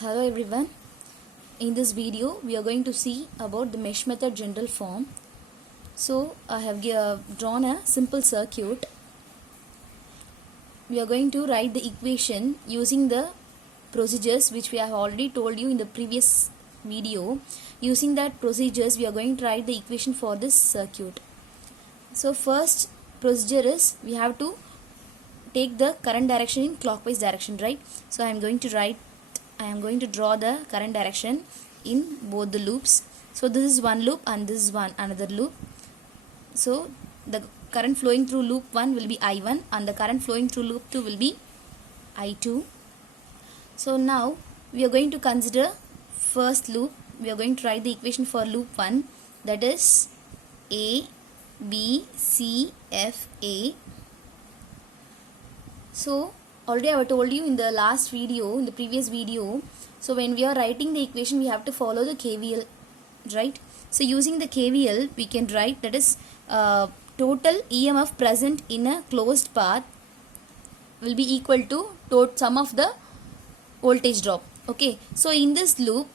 Hello everyone. In this video we are going to see about the mesh method general form. So I have drawn a simple circuit. We are going to write the equation using the procedures which we have already told you in the previous video. Using that procedures we are going to write the equation for this circuit. So first procedure is we have to take the current direction in clockwise direction, right? So I am going to draw the current direction in both the loops. So this is one loop and this is another loop. So the current flowing through loop 1 will be I1 and the current flowing through loop 2 will be I2. So now we are going to consider first loop. We are going to write the equation for loop 1, that is A, B, C, F, A. So already I have told you in the last video, in the previous video, so when we are writing the equation we have to follow the KVL, right? So using the KVL we can write, that is total EMF present in a closed path will be equal to sum of the voltage drop. Okay, so in this loop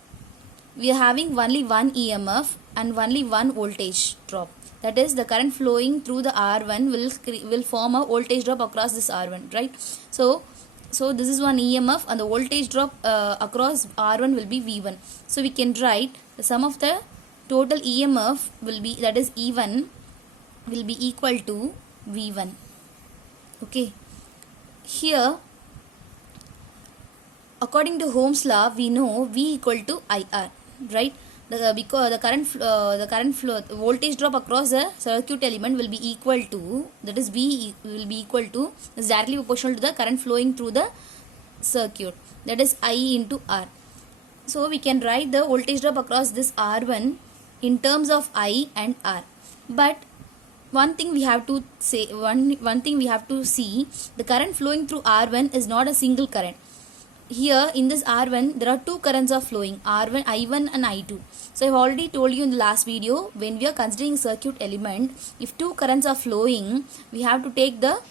we are having only one EMF and only one voltage drop. That is, the current flowing through the R1 will form a voltage drop across this R1, right? So this is one EMF and the voltage drop across R1 will be V1. So we can write the sum of the total EMF will be, that is E1, will be equal to V1. Okay. Here, according to Ohm's law, we know V equal to IR, right? Because the current flow voltage drop across the circuit element will be equal to, that is V will be equal to, is directly proportional to the current flowing through the circuit, that is I into R. So we can write the voltage drop across this R1 in terms of I and R. But one thing we have to say, one thing we have to see, the current flowing through R1 is not a single current. Here in this R1 there are two currents are flowing, I1 and I2. So I have already told you in the last video, when we are considering circuit element, if two currents are flowing, we have to take the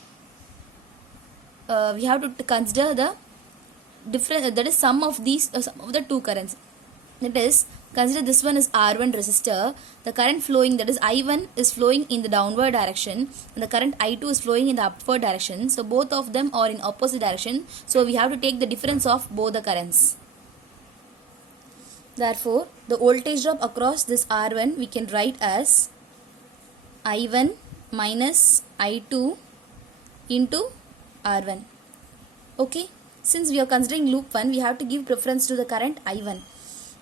consider the different, that is sum of these sum of the two currents. That is, consider this one is R1 resistor. The current flowing, that is I1, is flowing in the downward direction and the current I2 is flowing in the upward direction. So both of them are in opposite direction. So we have to take the difference of both the currents. Therefore, the voltage drop across this R1 we can write as I1 minus I2 into R1. Okay. Since we are considering loop 1, we have to give preference to the current I1.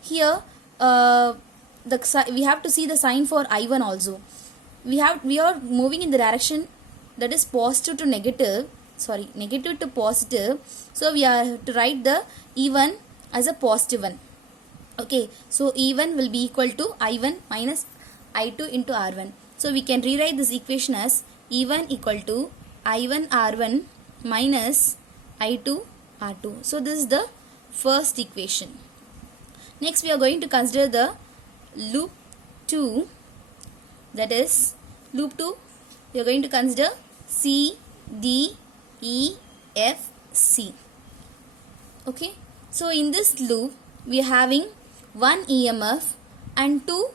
Here we have to see the sign for I1 also. We are moving in the direction, that is positive to negative, negative to positive. So we are to write the E1 as a positive one. Okay, so E1 will be equal to I1 minus I2 into R1. So we can rewrite this equation as E1 equal to I1 R1 minus I2 R2. So this is the first equation. Next we are going to consider the loop 2, that is loop 2 we are going to consider C, D, E, F, C. Okay, so in this loop we are having one EMF and two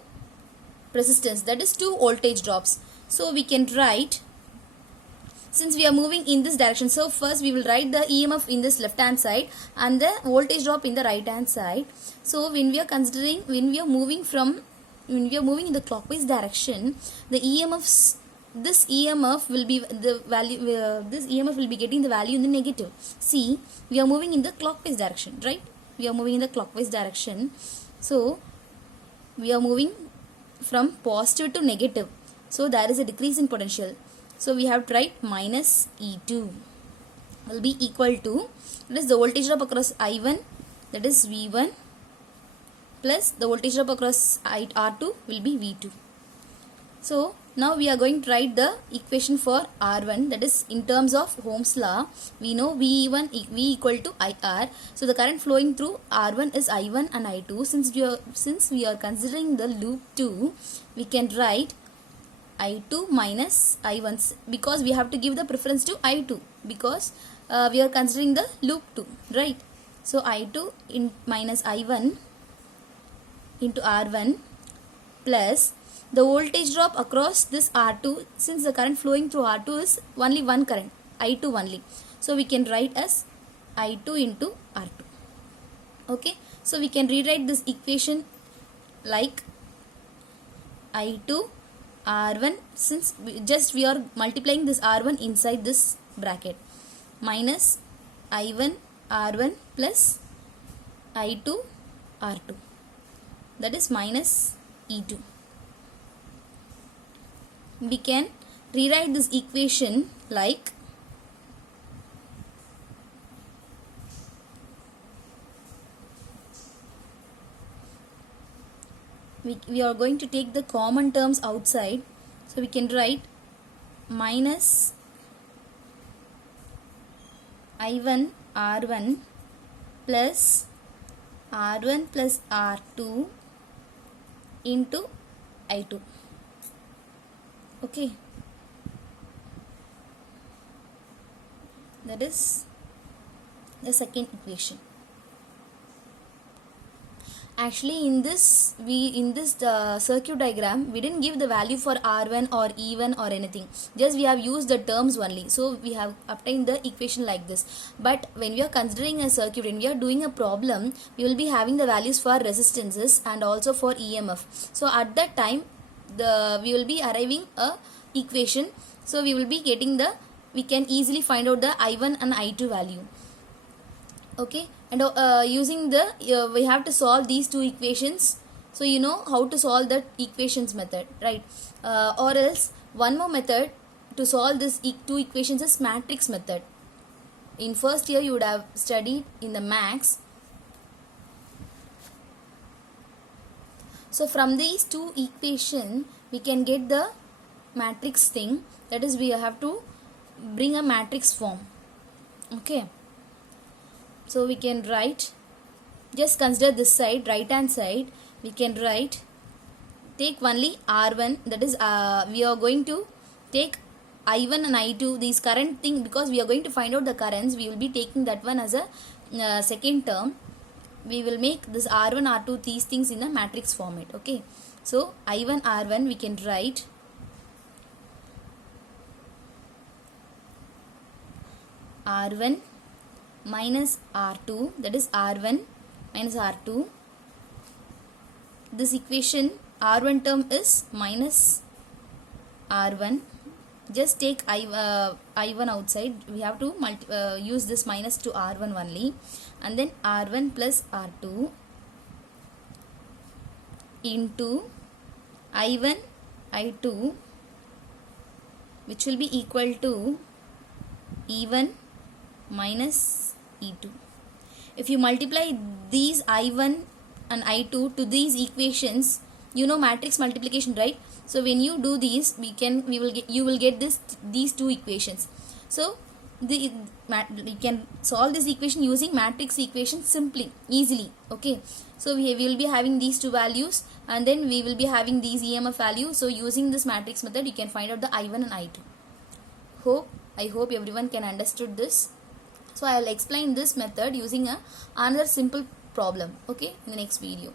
resistance, that is two voltage drops. So we can write, since we are moving in this direction, so first we will write the EMF in this left hand side and the voltage drop in the right hand side. So when we are moving in the clockwise direction, the EMFs, this EMF will be the value, this EMF will be getting the value in the negative. See, we are moving in the clockwise direction, right? We are moving in the clockwise direction. So we are moving from positive to negative. So there is a decrease in potential. So we have to write minus E2 will be equal to, that is the voltage drop across I1, that is V1, plus the voltage drop across R2 will be V2. So now we are going to write the equation for R1, that is in terms of Ohm's law. We know V equal to IR. So the current flowing through R1 is I1 and I2. Since we are considering the loop 2, we can write I2 minus I1, because we have to give the preference to I2 because we are considering the loop 2, right? So I2 minus I1 into R1 plus the voltage drop across this R2, since the current flowing through R2 is only one current, I2 only. So we can write as I2 into R2. Okay, so we can rewrite this equation like I2 R1, since we are multiplying this R1 inside this bracket, minus I1 R1 plus I2 R2, that is minus E2. We can rewrite this equation like we are going to take the common terms outside, so we can write minus I1 R1 plus R1 plus R2 into I2. Okay, that is the second equation. Actually in this circuit diagram we didn't give the value for R1 or E1 or anything, just we have used the terms only, so we have obtained the equation like this. But when we are considering a circuit, when we are doing a problem, we will be having the values for resistances and also for EMF. So at that time we will be arriving a equation, so we will be getting we can easily find out the I1 and I2 value. Okay, and using we have to solve these two equations, so you know how to solve that equations method, right? Or else one more method to solve this two equations is matrix method. In first year you would have studied in the max. So from these two equations we can get the matrix thing, that is we have to bring a matrix form. Okay, so we can write, just consider this side, right hand side, we can write, take only R1, that is we are going to take I1 and I2, these current thing, because we are going to find out the currents, we will be taking that one as a second term. We will make this R1, R2, these things in a matrix format. Okay, so I1 R1 we can write R1 minus R2, that is R1 minus R2. This equation R1 term is minus R1. Just take I1 outside, we have to use this minus to R1 only, and then R1 plus R2 into I1 I2, which will be equal to E1 minus E2. If you multiply these I1 and I2 to these equations, you know matrix multiplication, right? So when you do these, you will get these two equations. So you can solve this equation using matrix equation simply, easily. Okay, so we will be having these two values, and then we will be having these EMF values. So using this matrix method, you can find out the I1 and I2. I hope everyone can understood this. So I will explain this method using another simple problem, okay, in the next video.